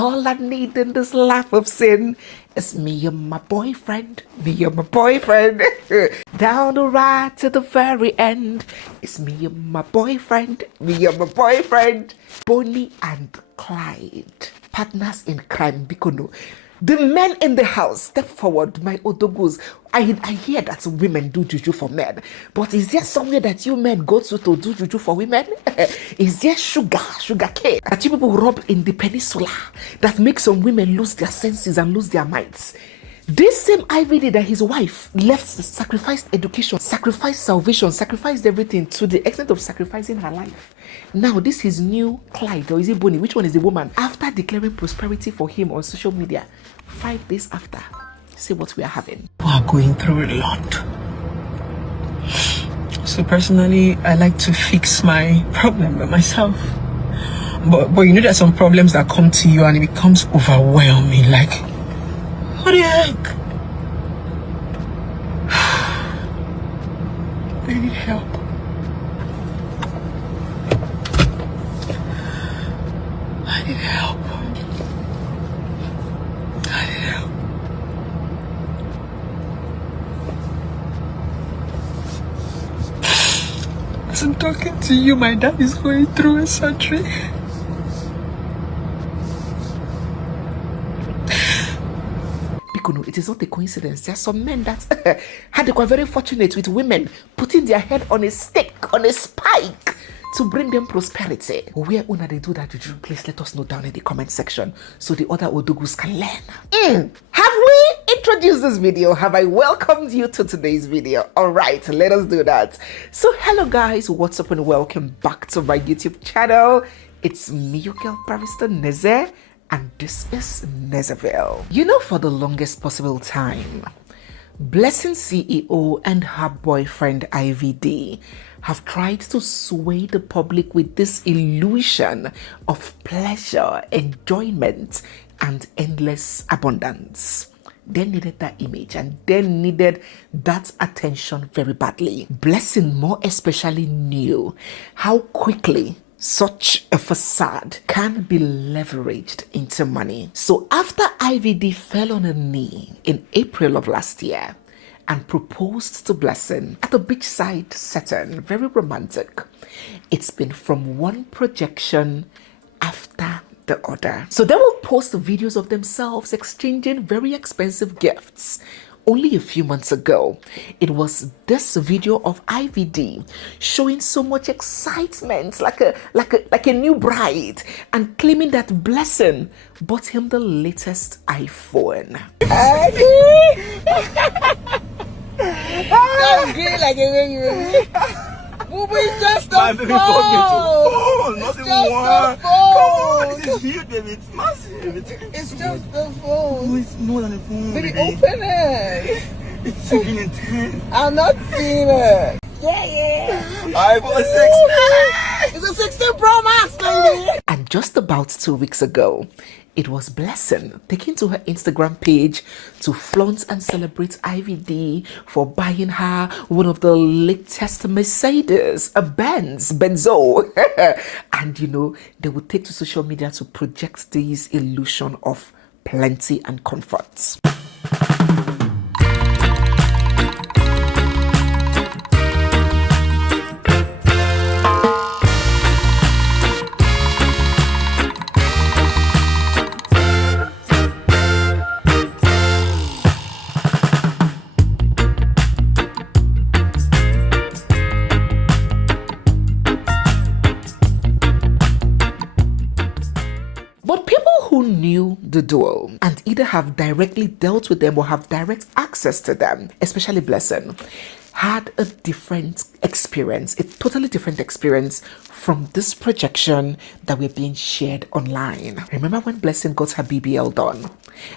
All I need in this life of sin is me and my boyfriend, me and my boyfriend. Down the ride to the very end, it's me and my boyfriend, me and my boyfriend. Bonnie and Clyde, partners in crime, Bikono. The men in the house, step forward, my odogus. I hear that women do juju for men, but is there somewhere that you men go to do juju for women? Is there sugar cane that you people rub in the peninsula that makes some women lose their senses and lose their minds? This same IVD that his wife left, sacrificed education, sacrificed salvation, sacrificed everything to the extent of sacrificing her life. Now this is new Clyde, or is it Bonnie? Which one is the woman? After declaring prosperity for him on social media, 5 days after, see what we are having. We are going through a lot. So personally, I like to fix my problem by myself. But you know, there's some problems that come to you and it becomes overwhelming. Like, what the heck? I need help. I need help. I need help. As I'm talking to you, my dad is going through a surgery. No, it is not a coincidence. There are some men that had they were very fortunate with women putting their head on a stake, on a spike to bring them prosperity. Where una they do that juju? Please let us know down in the comment section so the other odogus can learn. Have we introduced this video? Have I welcomed you to today's video? All right, let us do that. So hello guys, what's up and welcome back to my YouTube channel. It's me, your girl Barrister Neze, and this is Nezeville. You know, for the longest possible time, Blessing CEO and her boyfriend IVD have tried to sway the public with this illusion of pleasure, enjoyment, and endless abundance. They needed that image and they needed that attention very badly. Blessing more especially knew how quickly such a facade can be leveraged into money. So after IVD fell on a knee in April of last year and proposed to Blessing at a beachside setting, very romantic, it's been from one projection after the other. So they will post videos of themselves exchanging very expensive gifts. Only a few months ago, it was this video of IVD showing so much excitement, like a new bride, and claiming that Blessing bought him the latest iPhone. Don't be like a baby. It's just a phone. Not even one. Come on, this is huge, baby. It's massive. It's just a phone. No, it's more than a phone. Baby, open it. It's taking a 10. I'm not seeing it. Yeah. iPhone 16. It's a 16 Pro Max, baby. And just about 2 weeks ago, it was Blessing taking to her Instagram page to flaunt and celebrate IVD for buying her one of the latest Mercedes, a Benzo. And you know, they would take to social media to project this illusion of plenty and comfort. But people who knew the duo and either have directly dealt with them or have direct access to them, especially Blessing, had a different experience, a totally different experience from this projection that were being shared online. Remember when Blessing got her BBL done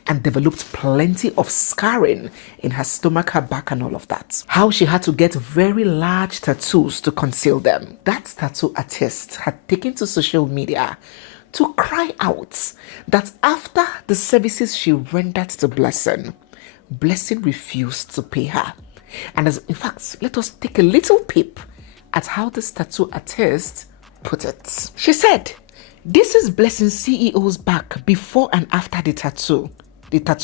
and developed plenty of scarring in her stomach, her back, and all of that? How she had to get very large tattoos to conceal them. That tattoo artist had taken to social media to cry out that after the services she rendered to Blessing, Blessing refused to pay her. And in fact, let us take a little peep at how this tattoo artist put it. She said, This is Blessing CEO's back before and after the tattoo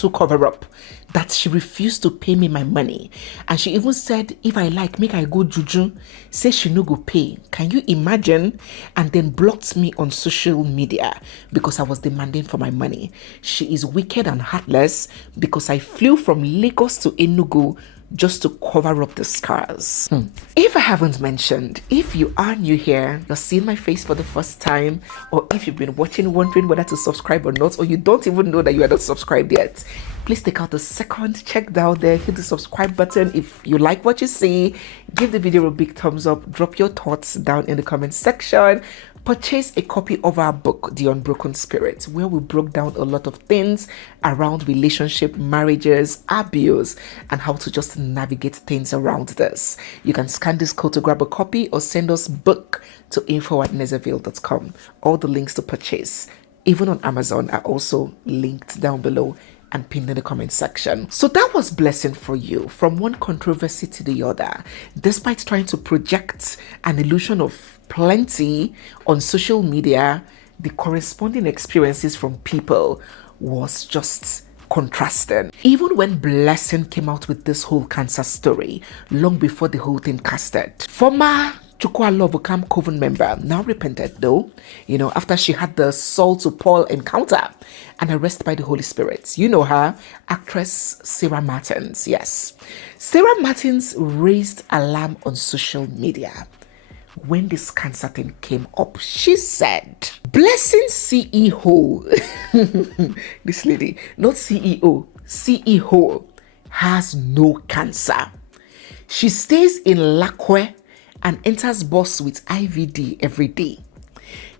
cover-up, that she refused to pay me my money. And she even said, if I like, make I go juju, say she no go pay. Can you imagine? And then blocked me on social media because I was demanding for my money. She is wicked and heartless because I flew from Lagos to Enugu just to cover up the scars. If I haven't mentioned, if you are new here, you're seeing my face for the first time, or if you've been watching wondering whether to subscribe or not, or you don't even know that you are not subscribed yet, please take out a second, check down there, hit the subscribe button if you like what you see, give the video a big thumbs up, drop your thoughts down in the comment section. Purchase a copy of our book, The Unbroken Spirit, where we broke down a lot of things around relationship, marriages, abuse, and how to just navigate things around this. You can scan this code to grab a copy or send us book to info@nezeville.com. All the links to purchase, even on Amazon, are also linked down below and pinned in the comment section. So that was Blessing for you, from one controversy to the other. Despite trying to project an illusion of plenty on social media, the corresponding experiences from people was just contrasting. Even when Blessing came out with this whole cancer story, long before the whole thing casted, former Chukwualovukam Coven member, now repented though, after she had the Saul to Paul encounter and arrested by the Holy Spirit. You know her, actress Sarah Martins. Yes, Sarah Martins raised alarm on social media when this cancer thing came up. She said, Blessing CEO, this lady, not CEO, CEO, has no cancer. She stays in Lakwe and enters bus with IVD every day.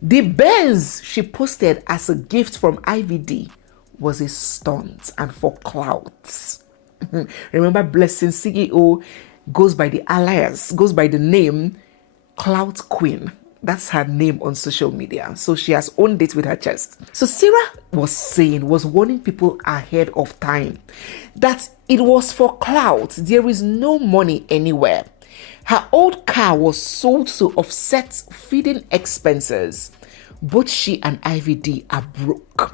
The Benz she posted as a gift from IVD was a stunt and for clouds. Remember, Blessing CEO goes by the alias, goes by the name Cloud Queen. That's her name on social media. So she has owned it with her chest. So Sarah was warning people ahead of time that it was for clout. There is no money anywhere. Her old car was sold to offset feeding expenses. Both she and IVD are broke.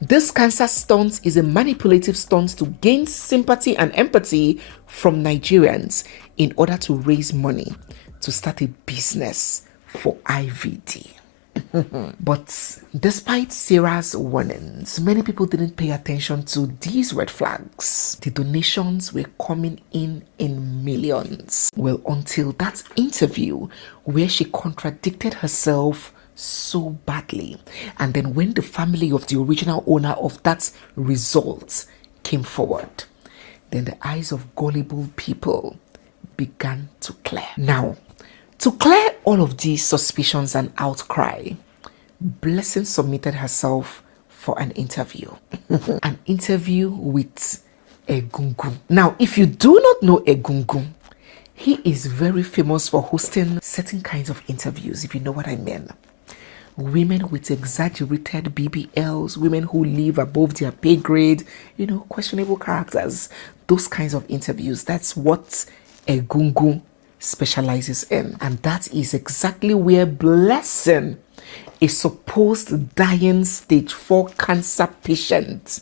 This cancer stunt is a manipulative stunt to gain sympathy and empathy from Nigerians in order to raise money to start a business for IVD. But despite Sarah's warnings, many people didn't pay attention to these red flags. The donations were coming in millions. Well, until that interview where she contradicted herself so badly. And then when the family of the original owner of that result came forward, then the eyes of gullible people began to clear. Now, to clear all of these suspicions and outcry, Blessing submitted herself for an interview. An interview with Egungun. Now, if you do not know Egungun, he is very famous for hosting certain kinds of interviews, if you know what I mean. Women with exaggerated BBLs, women who live above their pay grade, questionable characters, those kinds of interviews. That's what Egungun specializes in. And that is exactly where Blessing, a supposed dying stage 4 cancer patient,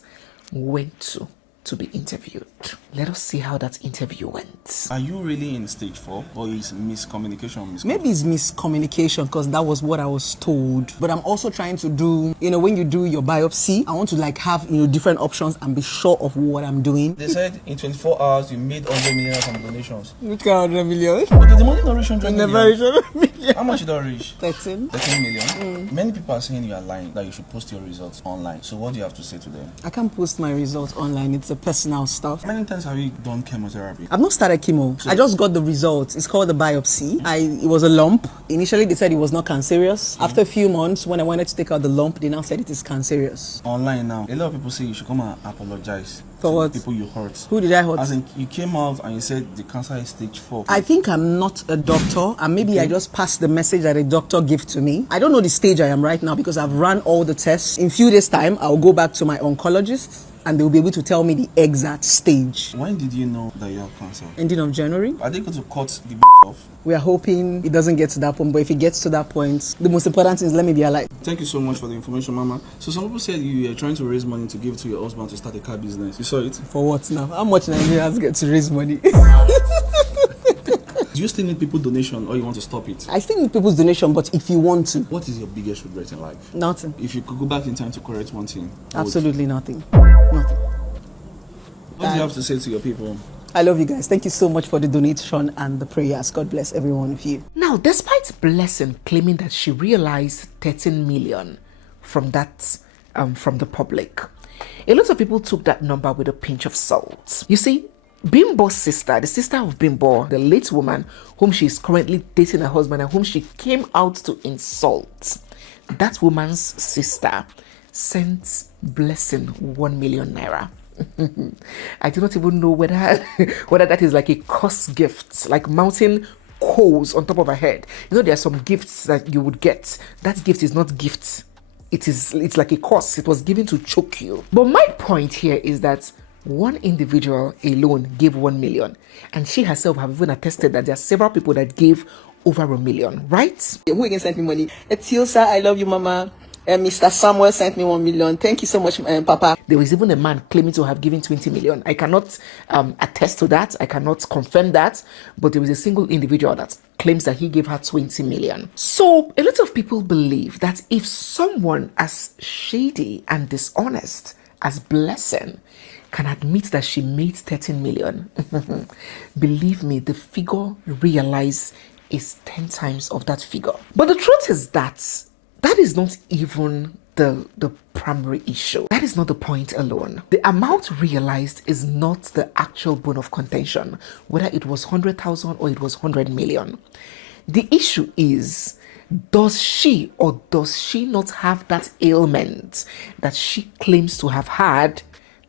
went to be interviewed. Let us see how that interview went. Are you really in stage 4, or is miscommunication? Maybe it's miscommunication because that was what I was told. But I'm also trying to do, when you do your biopsy, I want to have, different options and be sure of what I'm doing. They said in 24 hours you made 100 million from donations. Which kind of 100 million? Okay, the money not reach 100 million. Never reach 100 million. How much did that reach? 13 million. Many people are saying you are lying, that you should post your results online. So what do you have to say to them? I can't post my results online. It's a personal stuff. How many times have you done chemotherapy? I've not started chemo. I just got the results. It's called the biopsy. It was a lump. Initially, they said it was not cancerous. After a few months, when I wanted to take out the lump, they now said it is cancerous. Online now, a lot of people say you should come and apologize. For what? People you hurt. Who did I hurt? As in, you came out and you said the cancer is stage 4. I think I'm not a doctor, and maybe I just passed the message that a doctor gave to me. I don't know the stage I am right now because I've run all the tests. In a few days' time, I'll go back to my oncologist and they'll be able to tell me the exact stage. When did you know that you have cancer? Ending of January. Are they going to cut the off? We are hoping it doesn't get to that point, but if it gets to that point, the most important thing is let me be alive. Thank you so much for the information, Mama. So some people said you were trying to raise money to give to your husband to start a car business. You saw it? For what now? How much Nigerians get to raise money? Do you still need people donation or you want to stop it? I still need people's donation, but if you want to. What is your biggest regret in life? Nothing. If you could go back in time to correct one thing. Absolutely nothing. Nothing. What do you have to say to your people? I love you guys. Thank you so much for the donation and the prayers. God bless every one of you. Now, despite Blessing claiming that she realized 13 million from that, from the public, a lot of people took that number with a pinch of salt. You see, Bimbo's sister, the sister of Bimbo, the late woman whom she is currently dating her husband and whom she came out to insult, that woman's sister sent Blessing 1 million naira. I do not even know whether that is like a curse gift, like mounting coals on top of her head. You know, there are some gifts that you would get. That gift is not gift. It's like a curse. It was given to choke you. But my point here is that one individual alone gave 1 million, and she herself have even attested that there are several people that gave over 1 million, right? Who again sent me money? Etilsa, I love you, Mama. Mr. Samuel sent me 1 million. Thank you so much, Papa. There was even a man claiming to have given 20 million. I cannot attest to that. I cannot confirm that. But there was a single individual that claims that he gave her 20 million. So a lot of people believe that if someone as shady and dishonest as Blessing can admit that she made 13 million, believe me, the figure realized is 10 times of that figure. But the truth is that is not even the primary issue. That is not the point alone. The amount realized is not the actual bone of contention, whether it was 100,000 or it was 100 million. The issue is, does she or does she not have that ailment that she claims to have had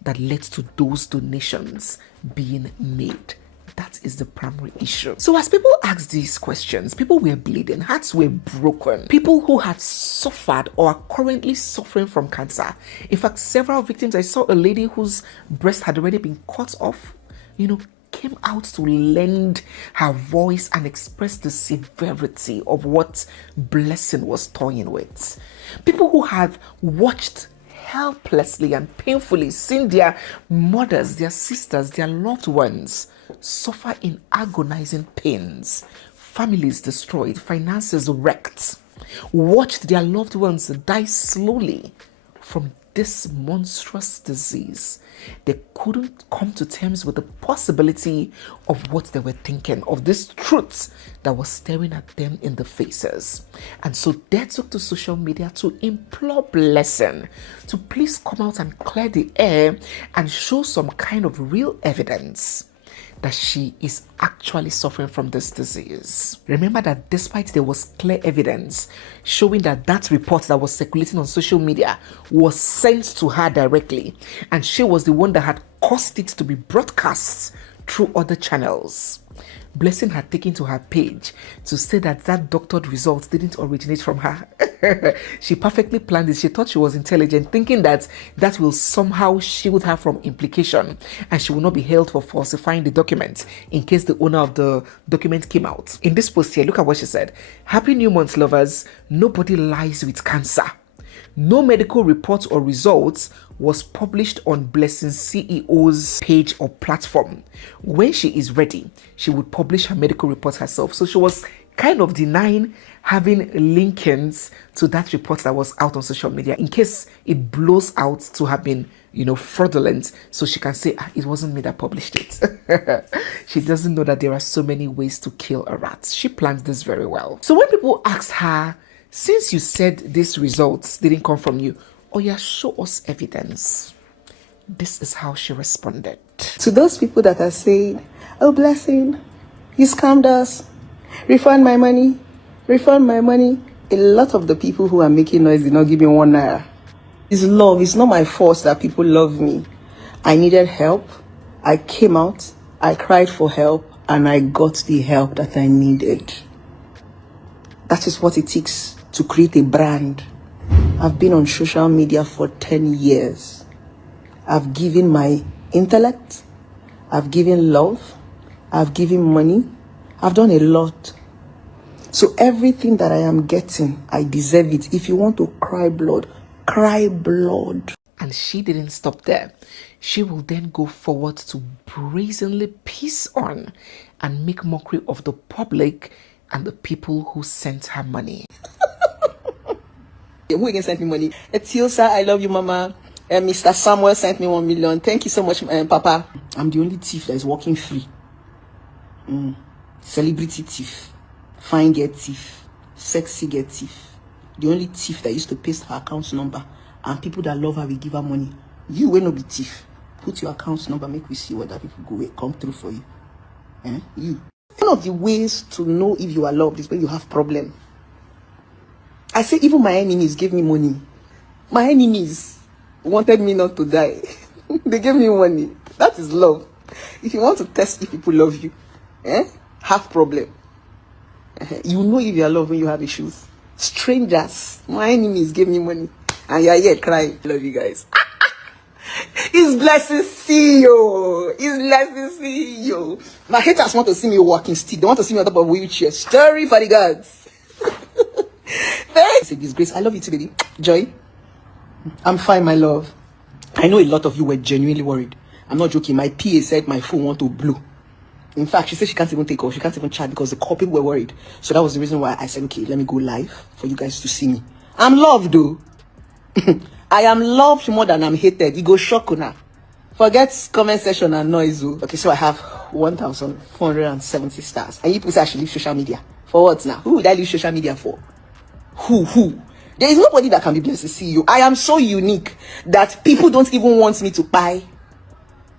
that led to those donations being made? That is the primary issue. So as people asked these questions, people were bleeding, hearts were broken. People who had suffered or are currently suffering from cancer. In fact, several victims, I saw a lady whose breast had already been cut off, came out to lend her voice and express the severity of what Blessing was toying with. People who have watched helplessly and painfully seen their mothers, their sisters, their loved ones suffer in agonizing pains, families destroyed, finances wrecked, watched their loved ones die slowly from this monstrous disease. They couldn't come to terms with the possibility of what they were thinking, of this truth that was staring at them in the faces. And so they took to social media to implore Blessing to please come out and clear the air and show some kind of real evidence that she is actually suffering from this disease. Remember that despite there was clear evidence showing that report that was circulating on social media was sent to her directly, and she was the one that had caused it to be broadcast through other channels, Blessing had taken to her page to say that doctored results didn't originate from her. She perfectly planned it. She thought she was intelligent, thinking that will somehow shield her from implication and she will not be held for falsifying the document in case the owner of the document came out. In this post here, look at what she said. Happy New Month, lovers. Nobody lies with cancer. No medical report or results was published on Blessing's CEO's page or platform. When she is ready, she would publish her medical report herself. So she was kind of denying having linkings to that report that was out on social media in case it blows out to have been, fraudulent. So she can say, it wasn't me that published it. She doesn't know that there are so many ways to kill a rat. She plans this very well. So when people ask her, since you said these results didn't come from you, show us evidence. This is how she responded. To those people that are saying, oh, Blessing, you scammed us, refund my money, a lot of the people who are making noise did not give me 1 naira. It's love. It's not my fault that people love me. I needed help. I came out, I cried for help, and I got the help that I needed. That is what it takes to create a brand. I've been on social media for 10 years. I've given my intellect. I've given love. I've given money. I've done a lot. So everything that I am getting, I deserve it. If you want to cry blood, cry blood. And she didn't stop there. She will then go forward to brazenly piss on and make mockery of the public and the people who sent her money. Who again sent me money? Etiosa, I love you, Mama. Mr. Samuel sent me 1 million. Thank you so much, Papa. I'm the only thief that is walking free. Celebrity thief. Fine girl thief. Sexy girl thief. The only thief that used to paste her account number. And people that love her will give her money. You will not be thief. Put your account number, make we see whether people go come through for you. You. One of the ways to know if you are loved is when you have problem. I say even my enemies gave me money. My enemies wanted me not to die. They gave me money. That is love. If you want to test if people love you, have problem. You know if you are loved when you have issues. Strangers, my enemies gave me money. And you are here crying. Love you guys. It's blessed to see you. It's blessed to see you. My haters want to see me walking still. They want to see me on top of a wheelchair. Story for the gods. It's a disgrace. I love you too, baby. Joy. I'm fine, my love. I know a lot of you were genuinely worried. I'm not joking. My PA said my phone want to blow. In fact, she said she can't even take off. She can't even chat because the couple were worried. So that was the reason why I said, okay, let me go live for you guys to see me. I'm loved, though. I am loved more than I'm hated. You go shock now. Forget comment section and noise. Okay, so I have 1,470 stars. And you people say I should leave social media. For what now? Who would I leave social media for? Who? There is nobody that can be blessed to see you. I am so unique that people don't even want me to buy.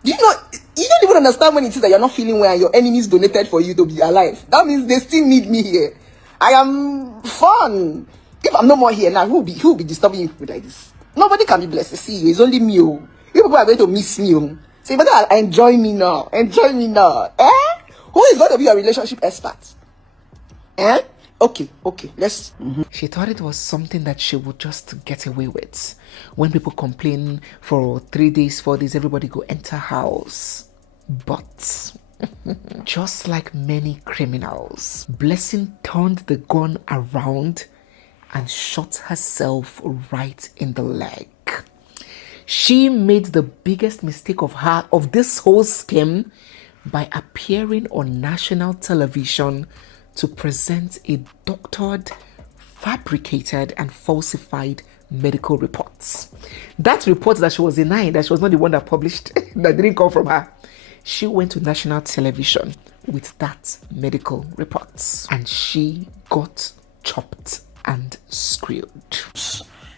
You don't even understand when it is that you're not feeling well and your enemies donated for you to be alive. That means they still need me here. I am fun. If I'm no more here now, who will be disturbing you like this? Nobody can be blessed to see you. It's only me. You people are going to miss me. So you better enjoy me now. Enjoy me now. Who is going to be a relationship expert? Okay, let's... She thought it was something that she would just get away with. When people complain for 3 days, 4 days, everybody go enter house. But just like many criminals, Blessing turned the gun around and shot herself right in the leg. She made the biggest mistake of this whole scheme by appearing on national television to present a doctored, fabricated and falsified medical reports. That report that she was denying, that she was not the one that published, that didn't come from her. She went to national television with that medical reports and she got chopped and screwed.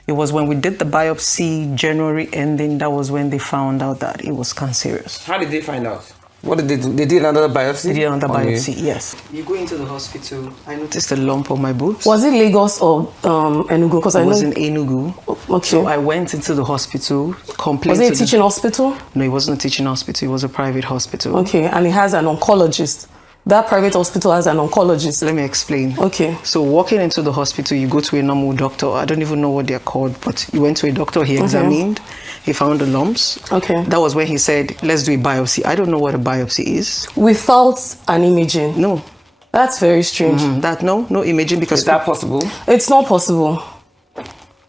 It was when we did the biopsy, January ending, that was when they found out that it was cancerous. How did they find out? What did they do? They did another biopsy? They did another biopsy, yes. You go into the hospital, I noticed a lump on my boobs. Was it Lagos or Enugu? Because I was in Enugu. Okay. So I went into the hospital, complained. Was it a teaching hospital? No, it wasn't a teaching hospital. It was a private hospital. Okay, and it has an oncologist. That private hospital has an oncologist. Let me explain. Okay. So walking into the hospital, you go to a normal doctor. I don't even know what they're called, but you went to a doctor, he examined, he found the lumps. Okay. That was when he said, let's do a biopsy. I don't know what a biopsy is. Without an imaging? No. That's very strange. No imaging because... Is that possible? It's not possible.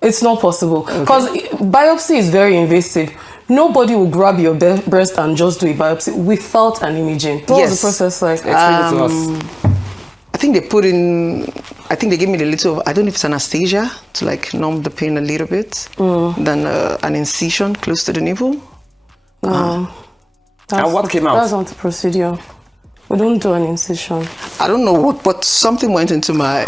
It's not possible. Because biopsy is very invasive. Nobody will grab your breast and just do a biopsy without an imaging. What was the process like? Explain it to us. I think they gave me a little, I don't know if it's anesthesia to like numb the pain a little bit. Then an incision close to the nipple. And what came out? That's not the procedure. We don't do an incision. I don't know what, but something went into my...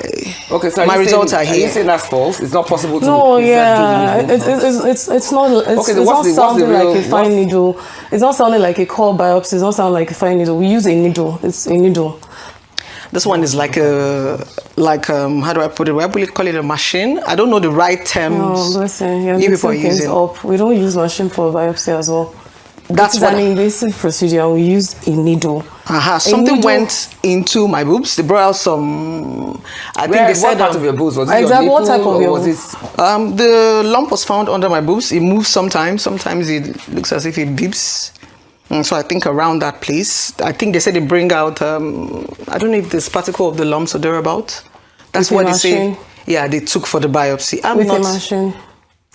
Okay, so my results are Are here. you saying that's false? It's not possible to... No, yeah, it's not. It's not sounding like a fine needle. It's not sounding like a core biopsy. It's not sounding like a fine needle. We use a needle. It's a needle. This one is like a, how do I put it? Why will call it a machine? I don't know the right terms. Oh, listen, you're you people are mixing things using up. We don't use machine for biopsy as well. That's It's what an invasive procedure. We use a needle. something needle. went into my boobs. They brought out some. I think Where, they said what part of your boobs? Was it Exactly, your what nipple type of or your- was it? The lump was found under my boobs. It moves sometimes. Sometimes it looks as if it beeps. So I think around that place, I think they said they bring out. I don't know if there's particle of the lumps or thereabout. That's With a what they say. machine. Yeah, they took for the biopsy. I'm With not. a machine.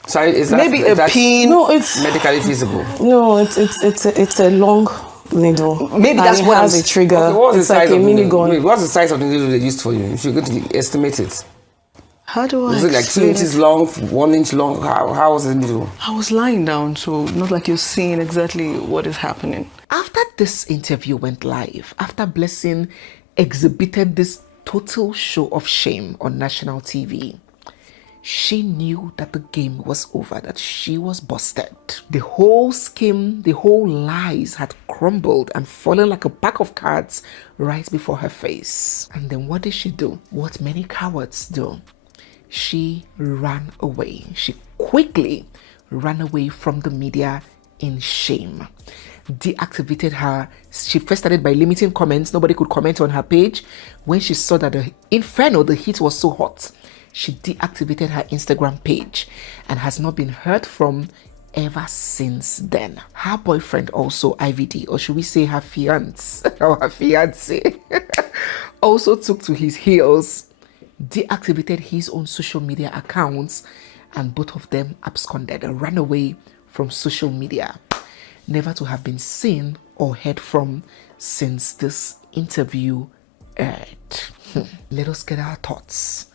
Sorry, is that Maybe a that's pin. No, it's medically feasible? no, it's a long needle. Maybe And that's it what has I'm- a trigger. Okay, what's It's the like size a of the mini needle? gun. Wait, what's the size of the needle they used for you? If you're going to estimate it, How do I? is it like 2 explain inches it? long, 1 inch long? How was the needle? I was lying down, so not like you're seeing exactly what is happening. After this interview went live, after Blessing exhibited this total show of shame on national TV, she knew that the game was over, that she was busted. The whole scheme, the whole lies had crumbled and fallen like a pack of cards right before her face. And then what did she do? What many cowards do. She ran away. She quickly ran away from the media in shame. Deactivated her. She first started by limiting comments. Nobody could comment on her page. When she saw that the inferno, the heat was so hot, she deactivated her Instagram page and has not been heard from ever since then. Her boyfriend also, IVD, or should we say her fiance or her fiance, also took to his heels, deactivated his own social media accounts, and both of them absconded and ran away from social media, never to have been seen or heard from since this interview aired. Let us get our thoughts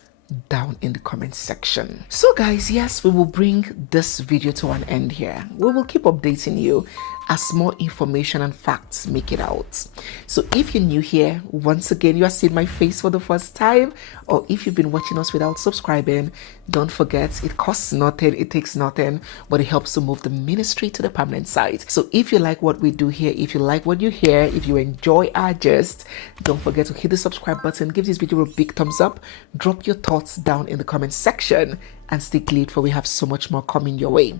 down in the comment section. So guys, yes, we will bring this video to an end here. We will keep updating you as more information and facts make it out. So if you're new here, once again, you are seeing my face for the first time, or if you've been watching us without subscribing, don't forget, it costs nothing, it takes nothing, but it helps to move the ministry to the permanent site. So if you like what we do here, if you like what you hear, if you enjoy our gist, don't forget to hit the subscribe button, give this video a big thumbs up, drop your thoughts down in the comment section, and stay glued, for we have so much more coming your way.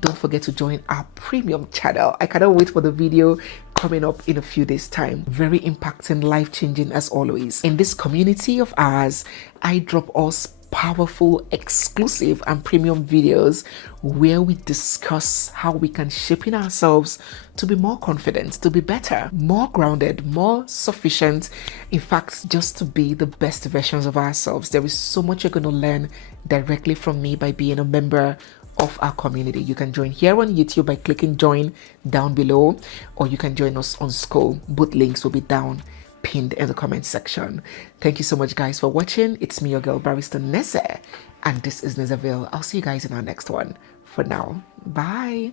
Don't forget to join our premium channel. I cannot wait for the video coming up in a few days time. Very impacting, life-changing as always. In this community of ours, I drop all powerful, exclusive and premium videos where we discuss how we can shape in ourselves to be more confident, to be better, more grounded, more sufficient, in fact, just to be the best versions of ourselves. There is so much you're going to learn directly from me by being a member of our community. You can join here on YouTube by clicking join down below, or you can join us on Skull. Both links will be down pinned in the comment section. Thank you so much guys for watching. It's me, your girl Barrister Neze, and this is Nezeville. I'll see you guys in our next one. For now, bye.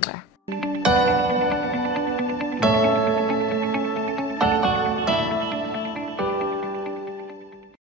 Mwah.